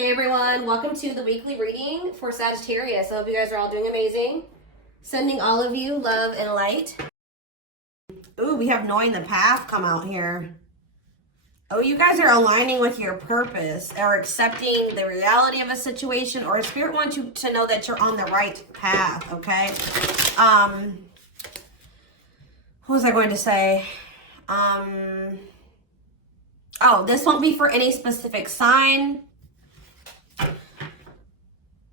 Hey everyone, welcome to the weekly reading for Sagittarius. I hope you guys are all doing amazing. Sending all of you love and light. Ooh, we have knowing the path come out here. Oh, you guys are aligning with your purpose or accepting the reality of a situation, or Spirit wants you to know that you're on the right path, okay? What was I going to say? Oh, this won't be for any specific sign.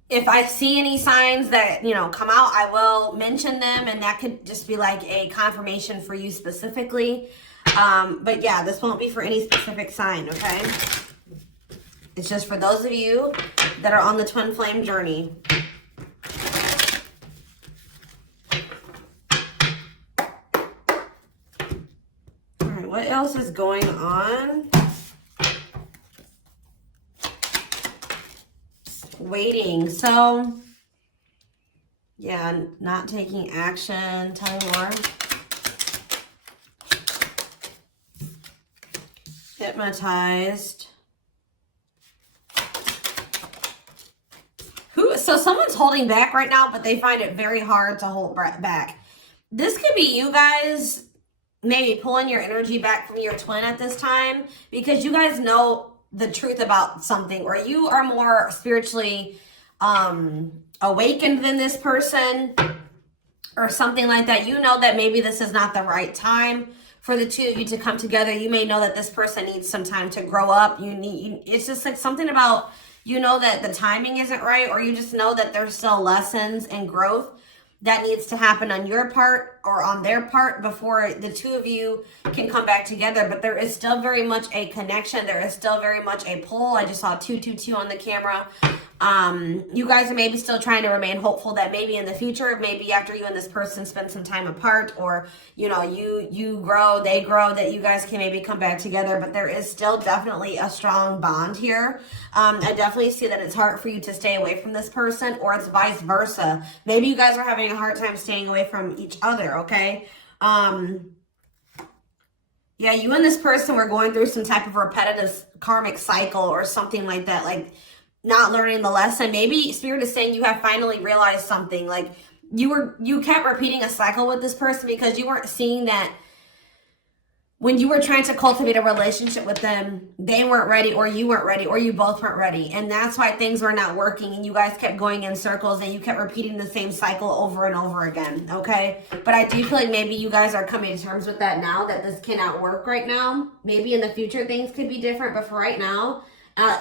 If I see any signs that, come out, I will mention them, and that could just be like a confirmation for you specifically. But yeah, this won't be for any specific sign, okay? It's just for those of you that are on the twin flame journey. All right, what else is going on? Waiting. So, yeah, not taking action. Tell me more. Hypnotized. So someone's holding back right now, but they find it very hard to hold back. This could be you guys maybe pulling your energy back from your twin at this time, because you guys know the truth about something, or you are more spiritually awakened than this person or something like that. You know that maybe this is not the right time for the two of you to come together. You may know that this person needs some time to grow up. It's just like something about, that the timing isn't right, or you just know that there's still lessons and growth that needs to happen on your part or on their part before the two of you can come back together. But there is still very much a connection. There is still very much a pull. I just saw 222 on the camera. You guys are maybe still trying to remain hopeful that maybe in the future, maybe after you and this person spend some time apart, or, you grow, they grow, that you guys can maybe come back together. But there is still definitely a strong bond here. I definitely see that it's hard for you to stay away from this person, or it's vice versa. Maybe you guys are having a hard time staying away from each other, okay? Yeah, you and this person were going through some type of repetitive karmic cycle or something like that, like not learning the lesson. Maybe Spirit is saying you have finally realized something. Like you kept repeating a cycle with this person because you weren't seeing that when you were trying to cultivate a relationship with them, they weren't ready, or you weren't ready, or you both weren't ready. And that's why things were not working, and you guys kept going in circles, and you kept repeating the same cycle over and over again, okay? But I do feel like maybe you guys are coming to terms with that now, that this cannot work right now. Maybe in the future things could be different, but for right now,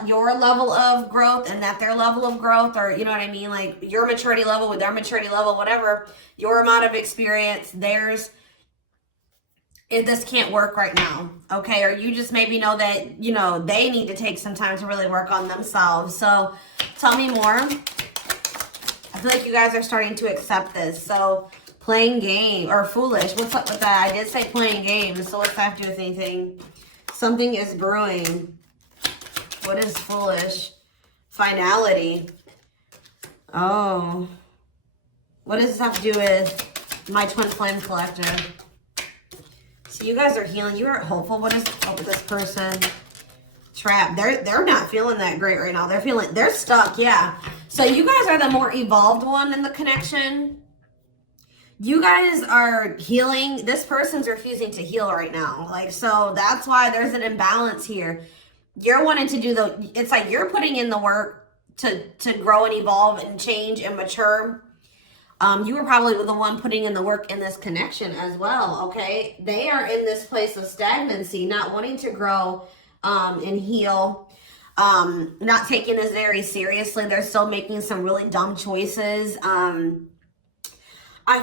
your level of growth and that their level of growth, or you know what I mean, like your maturity level with their maturity level, whatever, your amount of experience, theirs, this can't work right now, okay? Or you just maybe know that, they need to take some time to really work on themselves. So tell me more. I feel like you guys are starting to accept this. So playing game or foolish, what's up with that? I did say playing games, so what's that have to do with anything? Something is brewing. What is foolish? Finality. Oh. What does this have to do with my twin flame collective? So you guys are healing. You are hopeful. What is up with this person? Trapped. They're not feeling that great right now. They're stuck. Yeah. So you guys are the more evolved one in the connection. You guys are healing. This person's refusing to heal right now. So that's why there's an imbalance here. You're wanting to do it's like you're putting in the work to grow and evolve and change and mature. You were probably the one putting in the work in this connection as well, okay? They are in this place of stagnancy, not wanting to grow and heal, not taking this very seriously. They're still making some really dumb choices. I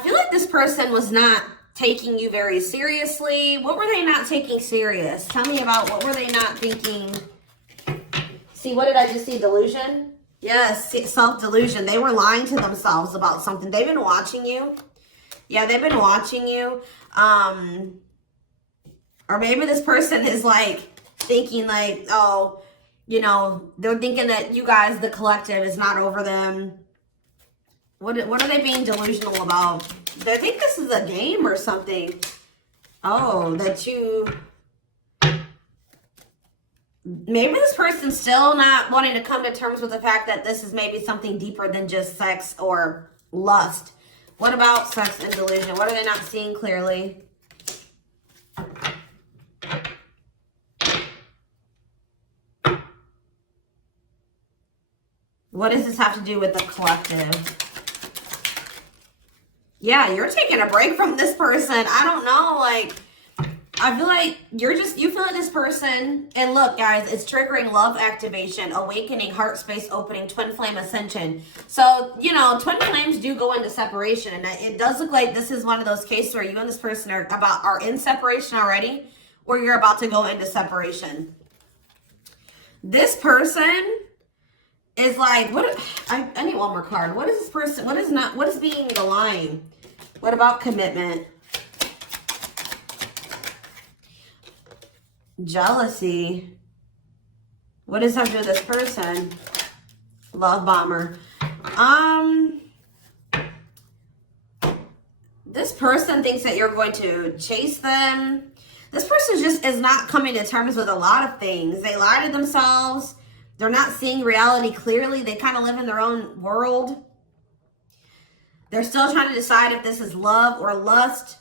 feel like this person was not taking you very seriously. What were they not taking serious? Tell me about what were they not thinking? See, what did I just see? Delusion? Yes, self-delusion. They were lying to themselves about something. They've been watching you. Yeah, they've been watching you. Or maybe this person is thinking oh, they're thinking that you guys, the collective, is not over them. What are they being delusional about? They think this is a game or something. Oh, that you... maybe this person's still not wanting to come to terms with the fact that this is maybe something deeper than just sex or lust. What about sex and delusion? What are they not seeing clearly? What does this have to do with the collective? Yeah, you're taking a break from this person. I don't know, like, I feel like you feel like this person, and look, guys, it's triggering love activation, awakening, heart space opening, twin flame ascension. So, you know, twin flames do go into separation, and it does look like this is one of those cases where you and this person are in separation already, or you're about to go into separation. This person is like, I need one more card. What is this person, what is being the line? What about commitment? Jealousy. What does that have to do with this person? Love bomber. This person thinks that you're going to chase them. This person just is not coming to terms with a lot of things. They lie to themselves. They're not seeing reality clearly. They kind of live in their own world. They're still trying to decide if this is love or lust.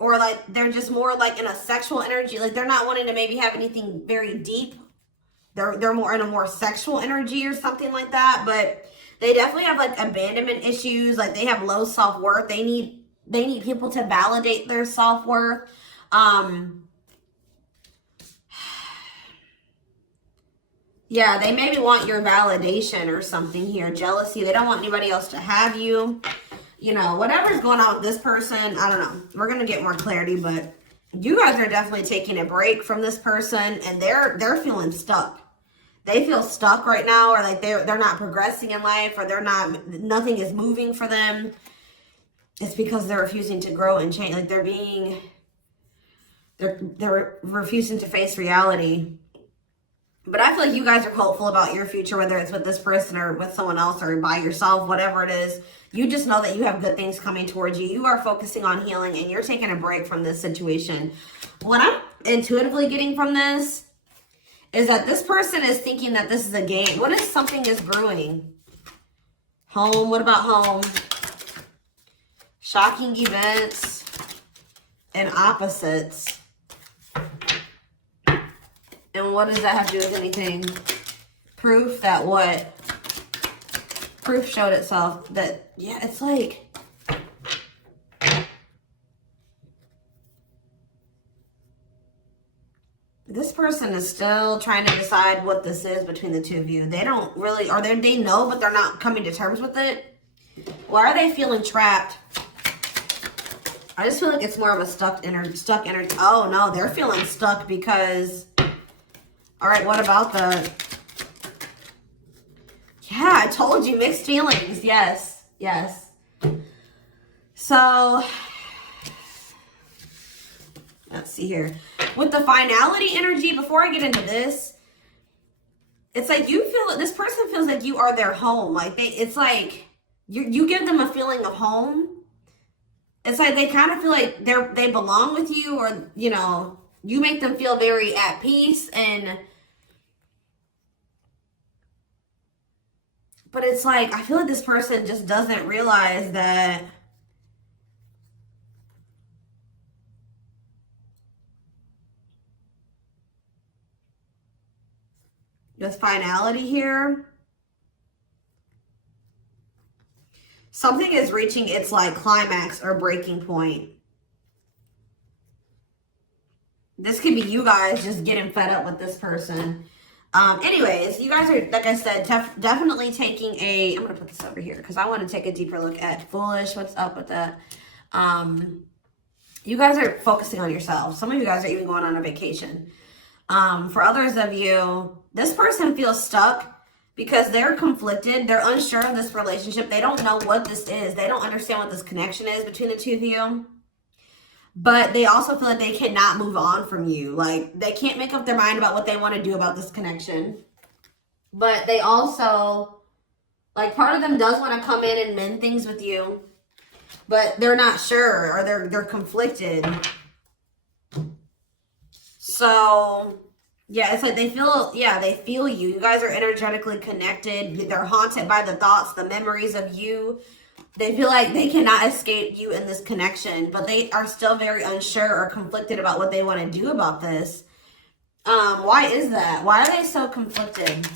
Or like they're just more like in a sexual energy. Like they're not wanting to maybe have anything very deep. They're more in a more sexual energy or something like that. But they definitely have like abandonment issues. Like they have low self-worth. They need people to validate their self-worth. Yeah, they maybe want your validation or something here. Jealousy. They don't want anybody else to have you. You know, whatever's going on with this person, I don't know. We're going to get more clarity, but you guys are definitely taking a break from this person, and they're feeling stuck. They feel stuck right now, or like they're not progressing in life, or nothing is moving for them. It's because they're refusing to grow and change. Like they're refusing to face reality. But I feel like you guys are hopeful about your future, whether it's with this person or with someone else or by yourself, whatever it is. You just know that you have good things coming towards you. You are focusing on healing, and you're taking a break from this situation. What I'm intuitively getting from this is that this person is thinking that this is a game. What if something is brewing? Home. What about home? Shocking events and opposites. And what does that have to do with anything? Proof that what? Proof showed itself that, yeah, it's like, this person is still trying to decide what this is between the two of you. They don't really, or they know, but they're not coming to terms with it. Why are they feeling trapped? I just feel like it's more of a stuck energy. Oh no, they're feeling stuck because, all right, what about the, yeah, I told you, mixed feelings. Yes, yes. So, let's see here. With the finality energy, before I get into this, it's like you feel, this person feels like you are their home. Like it's like you give them a feeling of home. It's like they kind of feel like they belong with you, or, you know, you make them feel very at peace. But it's like, I feel like this person just doesn't realize that with finality here, something is reaching its like climax or breaking point. This could be you guys just getting fed up with this person. Anyways, you guys are, like I said, definitely taking I'm going to put this over here because I want to take a deeper look at foolish. What's up with that? You guys are focusing on yourselves. Some of you guys are even going on a vacation. For others of you, this person feels stuck because they're conflicted. They're unsure of this relationship. They don't know what this is. They don't understand what this connection is between the two of you. But they also feel like they cannot move on from you. Like, they can't make up their mind about what they want to do about this connection. But they also, like, part of them does want to come in and mend things with you. But they're not sure, or they're conflicted. So, Yeah, it's like they feel, yeah, they feel you. You guys are energetically connected. They're haunted by the thoughts, the memories of you. They feel like they cannot escape you in this connection, but they are still very unsure or conflicted about what they want to do about this. Why is that? Why are they so conflicted?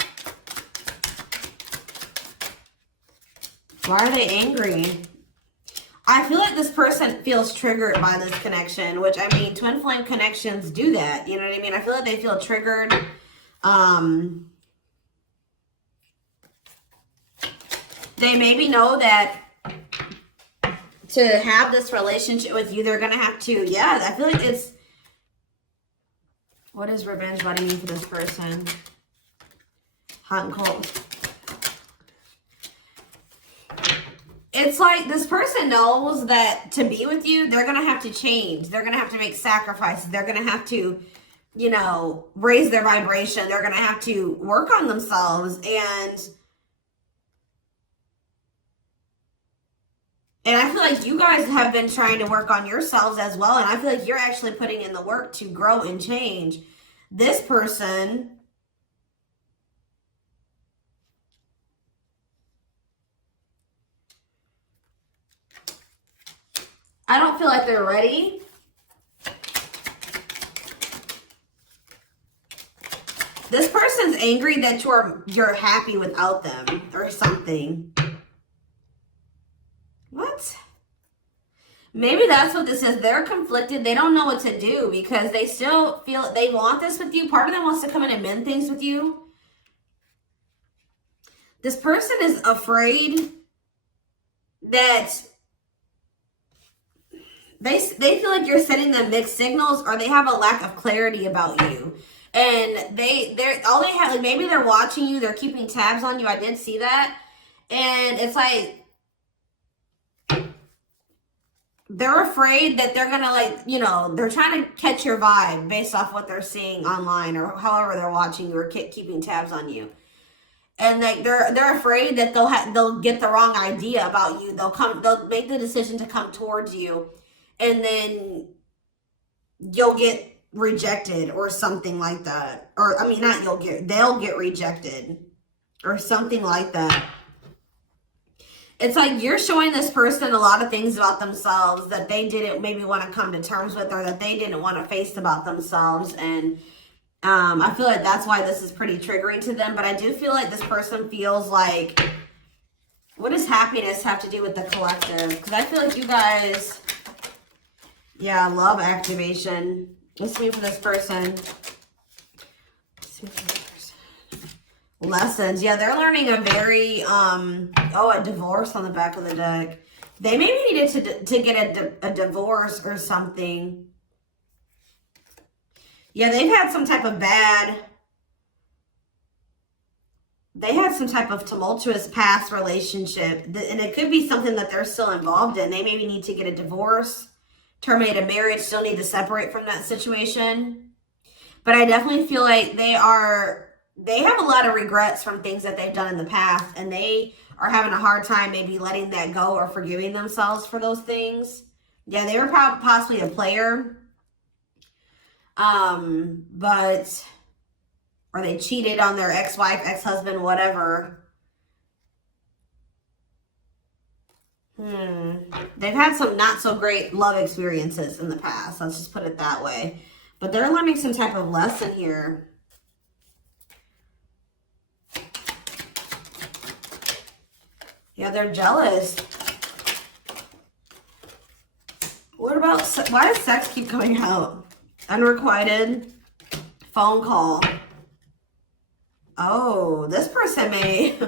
Why are they angry? I feel like this person feels triggered by this connection, which, I mean, twin flame connections do that. You know what I mean? I feel like they feel triggered. They maybe know that to have this relationship with you, they're going to have to, yeah, I feel like it's, what is revenge body mean for this person? Hot and cold. It's like this person knows that to be with you, they're going to have to change. They're going to have to make sacrifices. They're going to have to, you know, raise their vibration. They're going to have to work on themselves. And I feel like you guys have been trying to work on yourselves as well. And I feel like you're actually putting in the work to grow and change. This person, I don't feel like they're ready. This person's angry that you're happy without them or something. What? Maybe that's what this is. They're conflicted. They don't know what to do because they still feel they want this with you. Part of them wants to come in and mend things with you. This person is afraid that they feel like you're sending them mixed signals, or they have a lack of clarity about you. And they're all they have, like, maybe they're watching you, they're keeping tabs on you. I did see that. And it's like they're afraid that they're gonna, like, you know, they're trying to catch your vibe based off what they're seeing online or however they're watching you or keeping tabs on you. And like they're afraid that they'll get the wrong idea about you. They'll make the decision to come towards you, and then you'll get rejected or something like that. Or I mean, they'll get rejected or something like that. It's like you're showing this person a lot of things about themselves that they didn't maybe want to come to terms with, or that they didn't want to face about themselves. And I feel like that's why this is pretty triggering to them. But I do feel like this person feels like, what does happiness have to do with the collective? Because I feel like you guys, yeah, love activation. Let's see for this person. Let's see for this person. Lessons. Yeah, they're learning a very, a divorce on the back of the deck. They maybe needed to get a divorce or something. Yeah, they had some type of tumultuous past relationship. And it could be something that they're still involved in. They maybe need to get a divorce, terminate a marriage, still need to separate from that situation. But I definitely feel like they have a lot of regrets from things that they've done in the past. And they are having a hard time maybe letting that go or forgiving themselves for those things. Yeah, they were possibly a player. Or they cheated on their ex-wife, ex-husband, whatever. They've had some not so great love experiences in the past. Let's just put it that way. But they're learning some type of lesson here. Yeah, they're jealous. What about, why does sex keep coming out? Unrequited phone call. Oh, this person may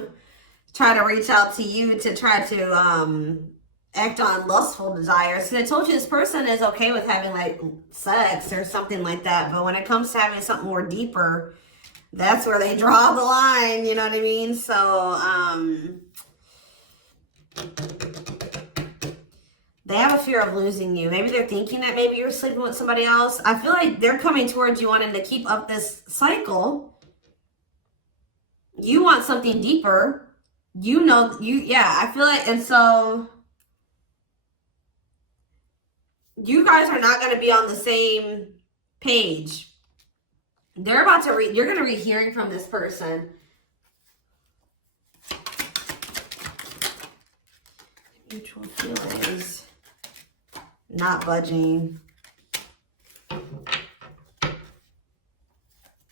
try to reach out to you to try to act on lustful desires. So I told you this person is okay with having like sex or something like that. But when it comes to having something more deeper, that's where they draw the line. You know what I mean? So they have a fear of losing you. Maybe they're thinking that maybe you're sleeping with somebody else. I feel like they're coming towards you wanting to keep up this cycle. You want something deeper. I feel like, and so you guys are not going to be on the same page. They're about to read, you're going to be hearing from this person. Mutual feelings. Not budging.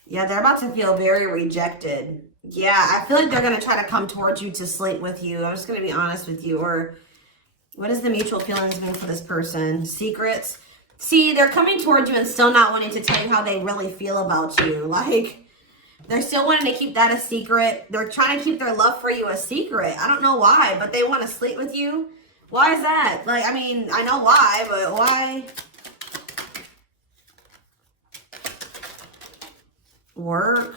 Yeah, they're about to feel very rejected. Yeah, I feel like they're going to try to come towards you to sleep with you. I'm just going to be honest with you. Or what does the mutual feelings mean for this person? Secrets. See, they're coming towards you and still not wanting to tell you how they really feel about you. Like, they're still wanting to keep that a secret. They're trying to keep their love for you a secret. I don't know why, but they want to sleep with you. Why is that? Like, I mean, I know why, but why? Work.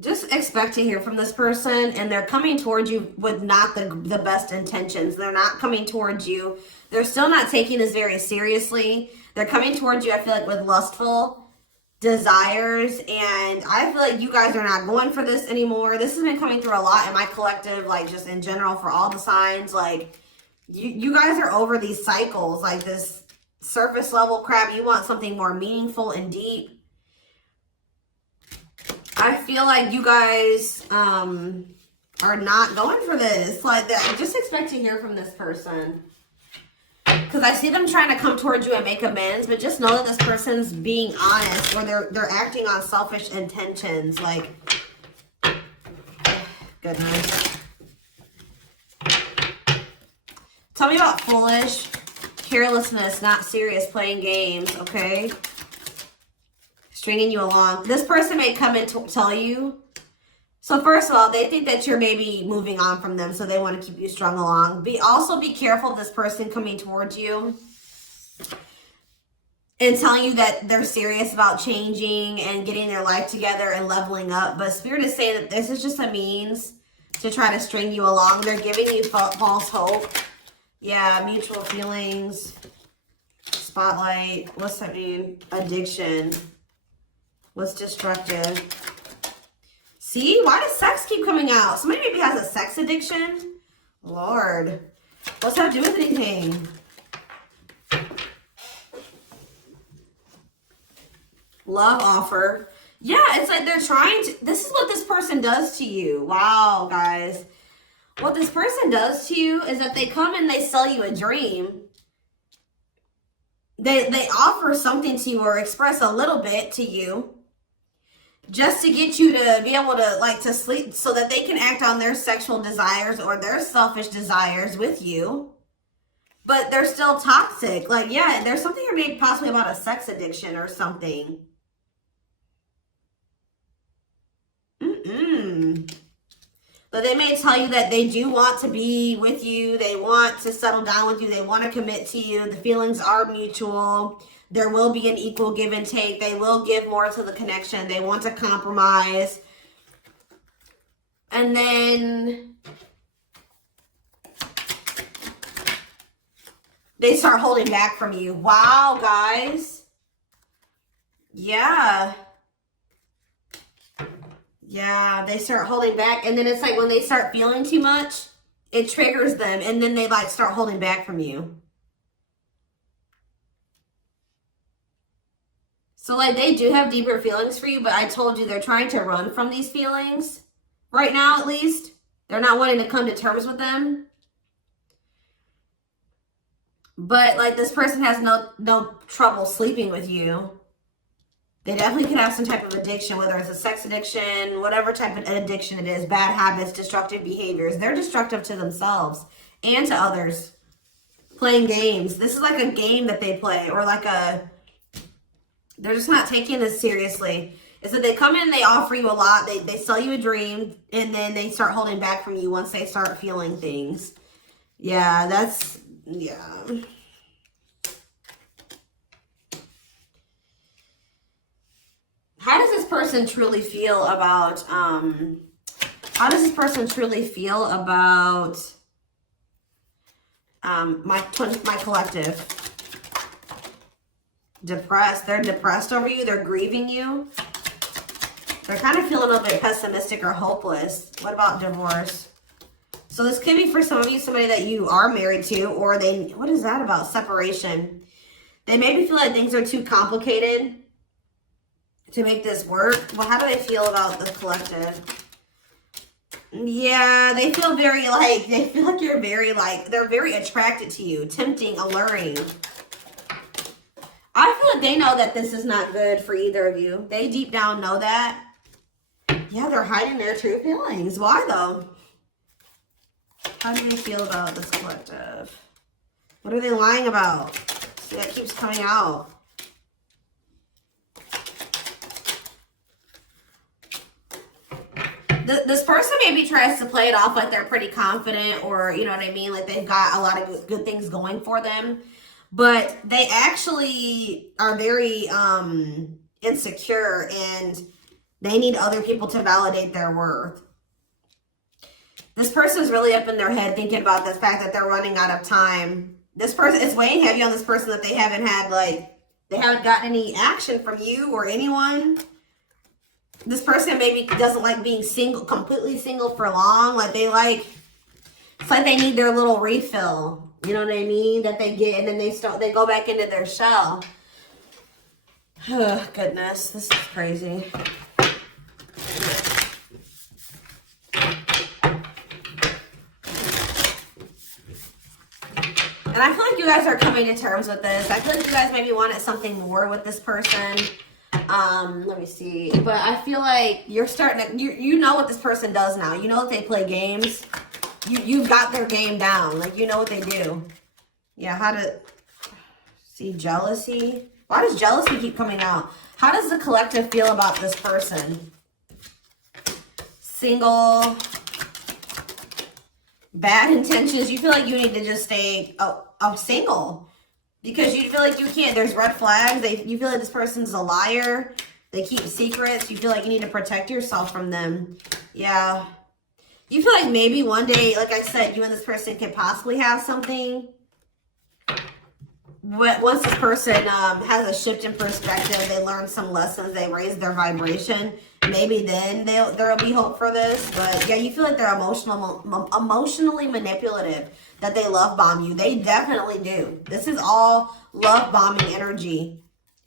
Just expect to hear from this person, and they're coming towards you with not the best intentions. They're not coming towards you. They're still not taking this very seriously. They're coming towards you, I feel like, with lustful desires, and I feel like you guys are not going for this anymore. This has been coming through a lot in my collective, like just in general for all the signs. Like, you guys are over these cycles, like this surface level crap. You want something more meaningful and deep. I feel like you guys are not going for this. Like, just expect to hear from this person. Because I see them trying to come towards you and make amends, but just know that this person's being honest, or they're acting on selfish intentions. Like, goodness. Tell me about foolish, carelessness, not serious, playing games, okay? Stringing you along. This person may come and tell you. So first of all, they think that you're maybe moving on from them, so they want to keep you strung along. Also be careful of this person coming towards you and telling you that they're serious about changing and getting their life together and leveling up. But Spirit is saying that this is just a means to try to string you along. They're giving you false hope. Yeah, mutual feelings. Spotlight. What's that mean? Addiction. What's destructive? See? Why does sex keep coming out? Somebody maybe has a sex addiction? Lord. What's that do with anything? Love offer. Yeah, it's like they're trying to... This is what this person does to you. Wow, guys. What this person does to you is that they come and they sell you a dream. They offer something to you or express a little bit to you, just to get you to be able to, like, to sleep so that they can act on their sexual desires or their selfish desires with you. But they're still toxic. Like, yeah, there's something here maybe possibly about a sex addiction or something. But they may tell you that they do want to be with you. They want to settle down with you. They want to commit to you. The feelings are mutual. There will be an equal give and take. They will give more to the connection. They want to compromise. And then they start holding back from you. Wow, guys. Yeah. Yeah, they start holding back. And then it's like when they start feeling too much, it triggers them. And then they like start holding back from you. So like they do have deeper feelings for you, but I told you they're trying to run from these feelings. Right now, at least. They're not wanting to come to terms with them. But like this person has no trouble sleeping with you. They definitely could have some type of addiction, whether it's a sex addiction, whatever type of addiction it is, bad habits, destructive behaviors. They're destructive to themselves and to others. Playing games. This is like a game that they play, or like they're just not taking this seriously. It's that they come in, they offer you a lot, they sell you a dream, and then they start holding back from you once they start feeling things. Yeah, yeah. How does this person truly feel about, my collective? Depressed. They're depressed over you. They're grieving you. They're kind of feeling a little bit pessimistic or hopeless. What about divorce? So this could be for some of you, somebody that you are married to, or they, what is that about? Separation. They maybe feel like things are too complicated to make this work. Well, how do they feel about the collective? Yeah, they feel very like, they feel like you're very like, they're very attracted to you, tempting, alluring. I feel like they know that this is not good for either of you. They deep down know that. Yeah, they're hiding their true feelings. Why though? How do they feel about this collective? What are they lying about? See, that keeps coming out. This person maybe tries to play it off like they're pretty confident, or you know what I mean, like they've got a lot of good things going for them, but they actually are very insecure, and they need other people to validate their worth. This person's really up in their head thinking about the fact that they're running out of time. This person is weighing heavy on this person that they haven't had, like, they haven't gotten any action from you or anyone. This person maybe doesn't like being single, completely single for long. Like they like, it's like they need their little refill. You know what I mean? That they get, and then they go back into their shell. Oh, goodness, this is crazy. And I feel like you guys are coming to terms with this. I feel like you guys maybe wanted something more with this person. Let me see. But I feel like you're starting to, you know what this person does now. You know that they play games. You've got their game down. Like, you know what they do. Yeah, how to see jealousy. Why does jealousy keep coming out? How does the collective feel about this person? Single. Bad intentions. You feel like you need to just stay single. Because you feel like you can't, there's red flags. You feel like this person's a liar. They keep secrets. You feel like you need to protect yourself from them. Yeah. You feel like maybe one day, like I said, you and this person could possibly have something. But once this person has a shift in perspective, they learn some lessons, they raise their vibration, maybe then there'll be hope for this. But yeah, you feel like they're emotionally manipulative, that they love bomb you. They definitely do. This is all love bombing energy.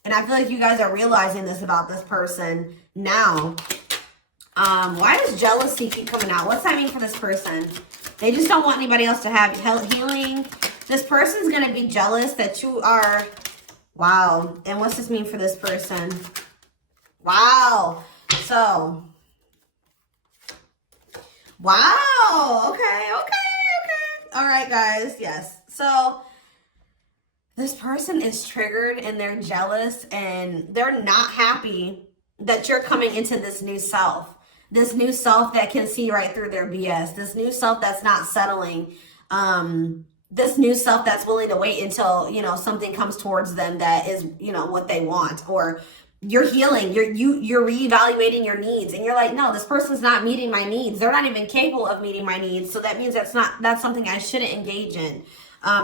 And I feel like you guys are realizing this about this person now. Why does jealousy keep coming out? What's that mean for this person? They just don't want anybody else to have healing. This person's going to be jealous that you are, wow. And what's this mean for this person? Wow. So, wow. Okay. All right, guys. Yes. So, this person is triggered and they're jealous and they're not happy that you're coming into this new self. This new self that can see right through their BS. This new self that's not settling. This new self that's willing to wait until, you know, something comes towards them that is, you know, what they want. Or you're healing, you're reevaluating your needs, and you're like, no, this person's not meeting my needs. They're not even capable of meeting my needs. So that means that's something I shouldn't engage in.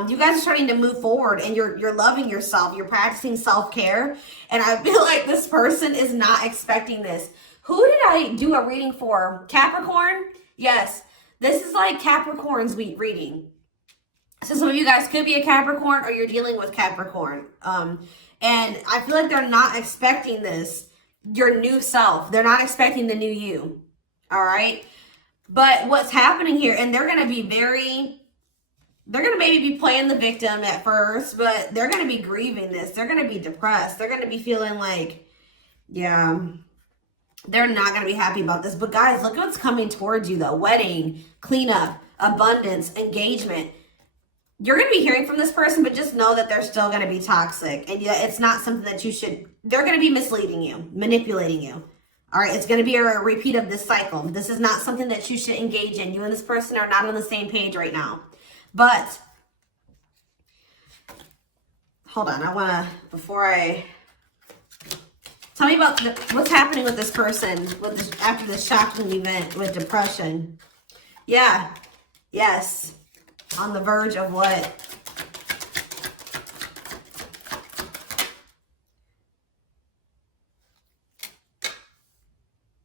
You guys are starting to move forward, and you're loving yourself. You're practicing self-care. And I feel like this person is not expecting this. Who did I do a reading for? Capricorn? Yes. This is like Capricorn's week reading. So some of you guys could be a Capricorn, or you're dealing with Capricorn. And I feel like they're not expecting this, your new self. They're not expecting the new you. All right. But what's happening here, and they're going to be they're going to maybe be playing the victim at first, but they're going to be grieving this. They're going to be depressed. They're going to be feeling like, yeah, they're not going to be happy about this. But guys, look what's coming towards you though. Wedding, cleanup, abundance, engagement. You're going to be hearing from this person, but just know that they're still going to be toxic. And yeah, it's not something that you should, they're going to be misleading you, manipulating you. All right, it's going to be a repeat of this cycle. This is not something that you should engage in. You and this person are not on the same page right now. But, hold on, I want to, tell me about what's happening with this person after this shocking event with depression. Yeah, yes. On the verge of what?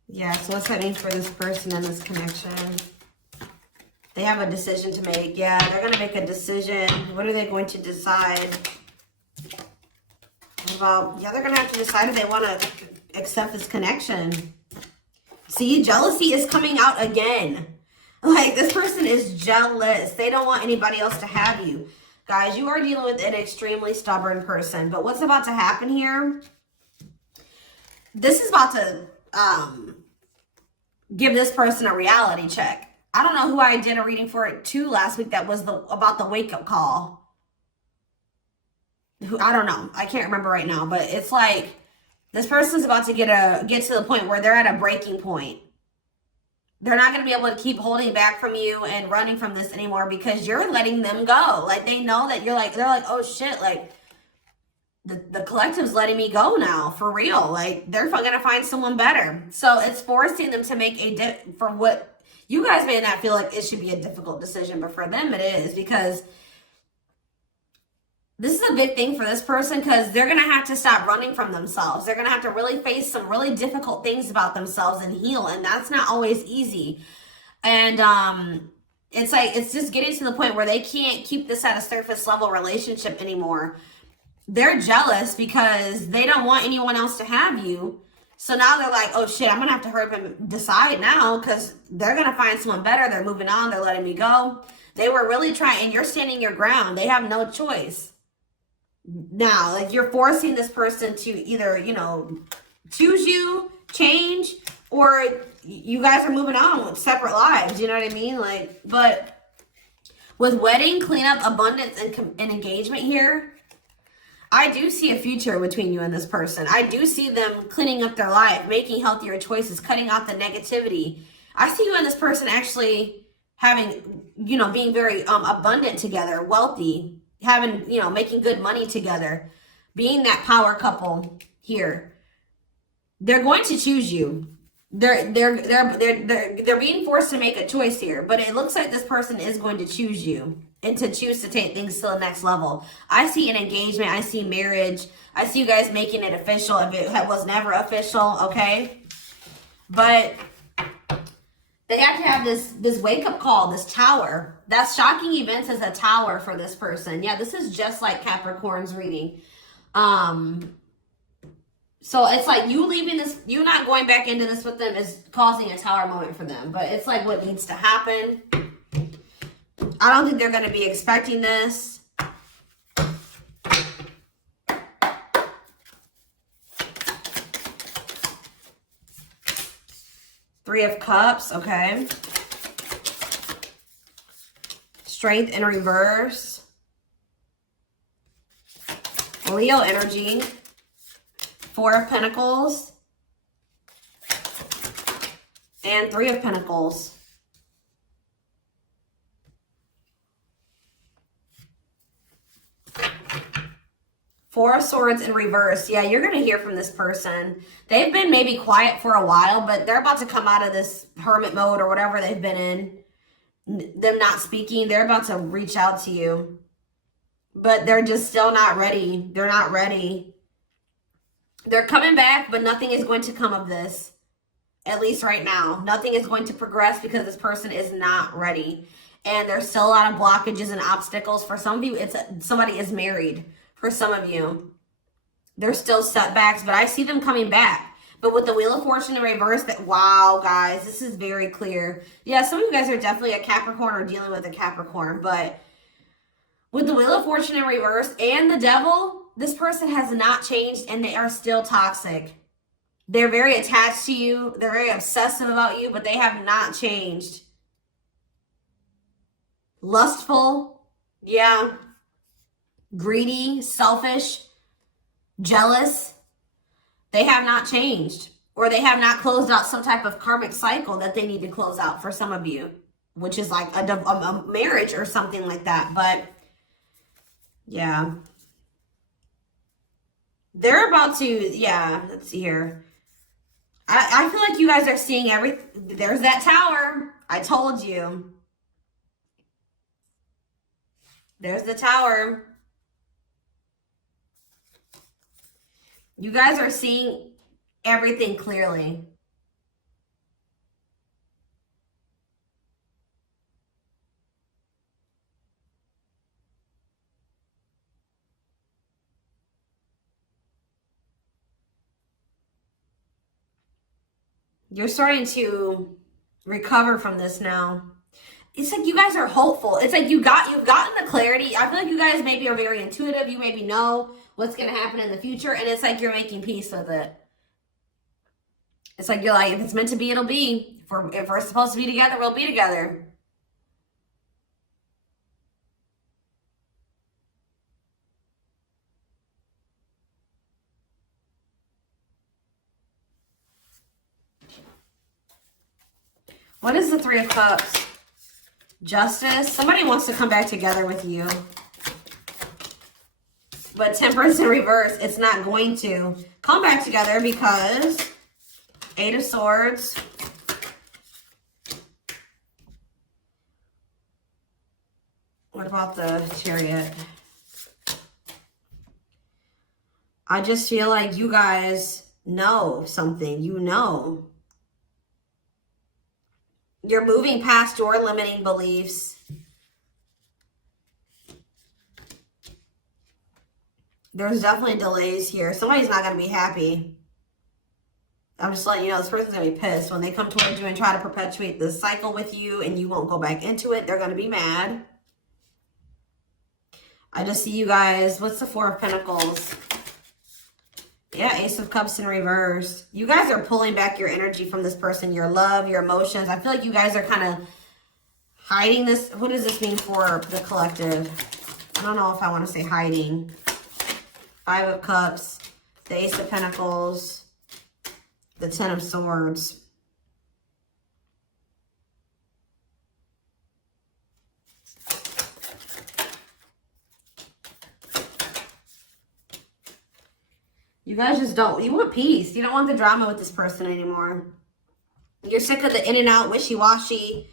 Yeah, so what's that mean for this person and this connection? They have a decision to make. Yeah, they're going to make a decision. What are they going to decide? What about, yeah, they're going to have to decide if they want to accept this connection. See, jealousy is coming out again. Like, this person is jealous. They don't want anybody else to have you. Guys, you are dealing with an extremely stubborn person. But what's about to happen here? This is about to give this person a reality check. I don't know who I did a reading for it too last week that was about the wake-up call. I don't know. I can't remember right now. But it's like this person's about to get to the point where they're at a breaking point. They're not going to be able to keep holding back from you and running from this anymore because you're letting them go. Like, they know that they're like, oh shit, like, the collective's letting me go now, for real. Like, they're going to find someone better. So it's forcing them to make for what you guys may not feel like it should be a difficult decision, but for them it is, because this is a big thing for this person, because they're going to have to stop running from themselves. They're going to have to really face some really difficult things about themselves and heal. And that's not always easy. And it's like, it's just getting to the point where they can't keep this at a surface level relationship anymore. They're jealous because they don't want anyone else to have you. So now they're like, oh shit, I'm going to have to hurry up and decide now, because they're going to find someone better. They're moving on. They're letting me go. They were really trying, and you're standing your ground. They have no choice. Now, like, you're forcing this person to either, you know, choose you, change, or you guys are moving on with separate lives. You know what I mean? Like, but with wedding, cleanup, abundance, and engagement here, I do see a future between you and this person. I do see them cleaning up their life, making healthier choices, cutting out the negativity. I see you and this person actually having, you know, being very abundant together, wealthy, having, you know, making good money together, being that power couple here. They're going to choose you. They're being forced to make a choice here, but it looks like this person is going to choose you and to choose to take things to the next level. I see an engagement. I see marriage. I see you guys making it official if it was never official, okay? But they have to have this wake-up call, this tower. That's shocking events as a tower for this person. Yeah, this is just like Capricorn's reading. So it's like you leaving this, you not going back into this with them is causing a tower moment for them. But it's like what needs to happen. I don't think they're going to be expecting this. Three of Cups, okay. Strength in reverse. Leo energy. Four of Pentacles. And Three of Pentacles. Four of Swords in reverse. Yeah, you're going to hear from this person. They've been maybe quiet for a while, but they're about to come out of this hermit mode or whatever they've been in. Them not speaking. They're about to reach out to you. But they're just still not ready. They're not ready. They're coming back, but nothing is going to come of this. At least right now. Nothing is going to progress because this person is not ready. And there's still a lot of blockages and obstacles. For some of you, somebody is married. For some of you, there's still setbacks, but I see them coming back. But with the Wheel of Fortune in reverse, wow, guys, this is very clear. Yeah, some of you guys are definitely a Capricorn or dealing with a Capricorn, but with the Wheel of Fortune in reverse and the Devil, this person has not changed and they are still toxic. They're very attached to you. They're very obsessive about you, but they have not changed. Lustful, yeah. Greedy, selfish, jealous. They have not changed, or they have not closed out some type of karmic cycle that they need to close out for some of you, which is like a marriage or something like that. But yeah, they're about to, yeah, let's see here. I feel like you guys are seeing everything. There's that tower. I told you. There's the tower. You guys are seeing everything clearly. You're starting to recover from this now. It's like you guys are hopeful. It's like you've gotten the clarity. I feel like you guys maybe are very intuitive. You maybe know what's going to happen in the future. And it's like you're making peace with it. It's like you're like, if it's meant to be, it'll be. If we're supposed to be together, we'll be together. What is the Three of Cups? Justice. Somebody wants to come back together with you. But Temperance in reverse, it's not going to come back together because Eight of Swords. What about the Chariot? I just feel like you guys know something. You know. You're moving past your limiting beliefs. There's definitely delays here. Somebody's not going to be happy. I'm just letting you know this person's going to be pissed. When they come towards you and try to perpetuate this cycle with you and you won't go back into it, they're going to be mad. I just see you guys. What's the Four of Pentacles? Yeah, Ace of Cups in reverse. You guys are pulling back your energy from this person, your love, your emotions. I feel like you guys are kind of hiding this. What does this mean for the collective? I don't know if I want to say hiding. Five of Cups, the Ace of Pentacles, the Ten of Swords. You guys just don't, you want peace. You don't want the drama with this person anymore. You're sick of the in and out, wishy-washy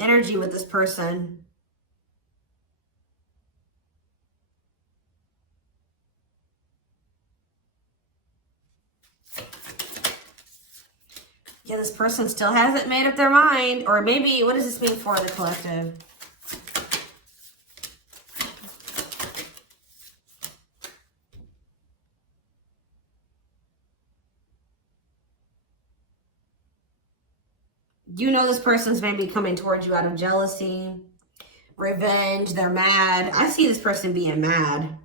energy with this person. Yeah, this person still hasn't made up their mind. Or maybe, what does this mean for the collective? You know this person's maybe coming towards you out of jealousy, revenge. They're mad. I see this person being mad,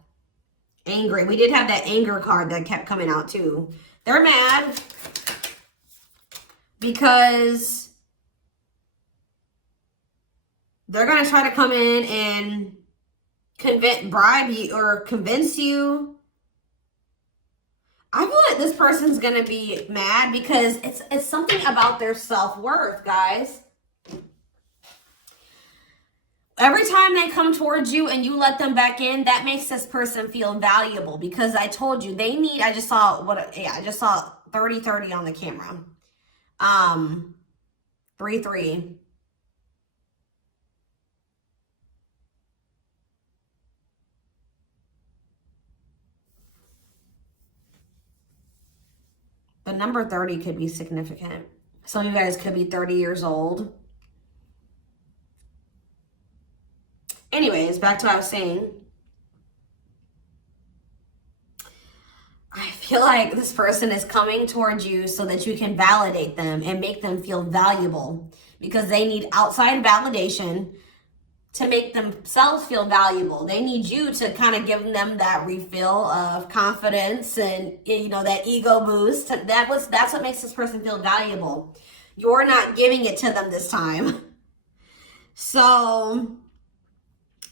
angry. We did have that anger card that kept coming out too. They're mad because they're going to try to come in and bribe you or convince you. I feel like this person's going to be mad because it's something about their self-worth, guys. Every time they come towards you and you let them back in, that makes this person feel valuable because I told you they need, I just saw 30-30 on the camera. 3-3. The number 30 could be significant. Some of you guys could be 30 years old. Anyways, back to what I was saying. I feel like this person is coming towards you so that you can validate them and make them feel valuable because they need outside validation to make themselves feel valuable. They need you to kind of give them that refill of confidence and, you know, that ego boost. That's what makes this person feel valuable. You're not giving it to them this time. So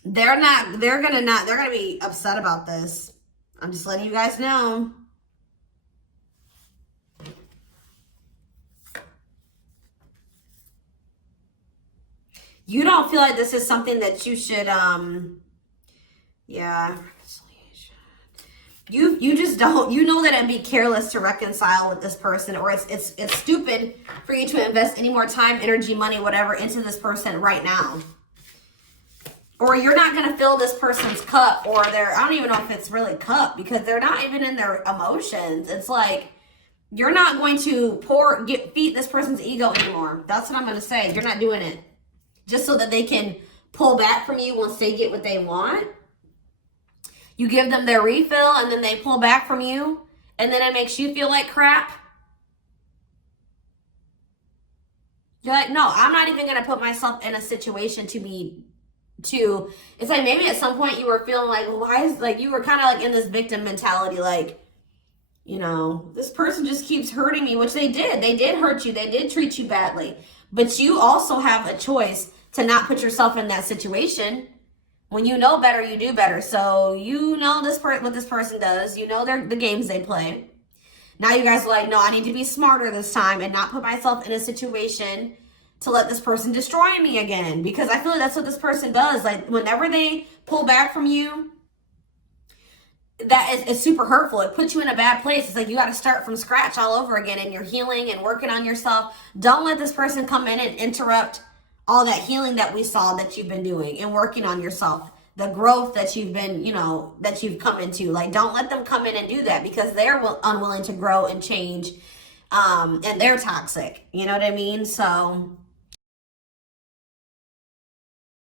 they're gonna be upset about this. I'm just letting you guys know. You don't feel like this is something that you should, yeah. You just don't, you know that it'd be careless to reconcile with this person, or it's stupid for you to invest any more time, energy, money, whatever into this person right now. Or you're not going to fill this person's cup, or I don't even know if it's really cup because they're not even in their emotions. It's like, you're not going to feed this person's ego anymore. That's what I'm going to say. You're not doing it. Just so that they can pull back from you once they get what they want. You give them their refill and then they pull back from you. And then it makes you feel like crap. You're like, no, I'm not even gonna put myself in a situation it's like maybe at some point you were feeling like, well, why is, like, you were kind of like in this victim mentality, like, you know, this person just keeps hurting me, which they did hurt you, they did treat you badly, but you also have a choice to not put yourself in that situation. When you know better, you do better. So you know what this person does, you know the games they play. Now you guys are like, no, I need to be smarter this time and not put myself in a situation to let this person destroy me again. Because I feel like that's what this person does. Like, whenever they pull back from you, that is super hurtful. It puts you in a bad place. It's like you got to start from scratch all over again, and you're healing and working on yourself. Don't let this person come in and interrupt all that healing that we saw that you've been doing and working on yourself. The growth that you've been, that you've come into. Like, don't let them come in and do that, because they're unwilling to grow and change, and they're toxic. You know what I mean? So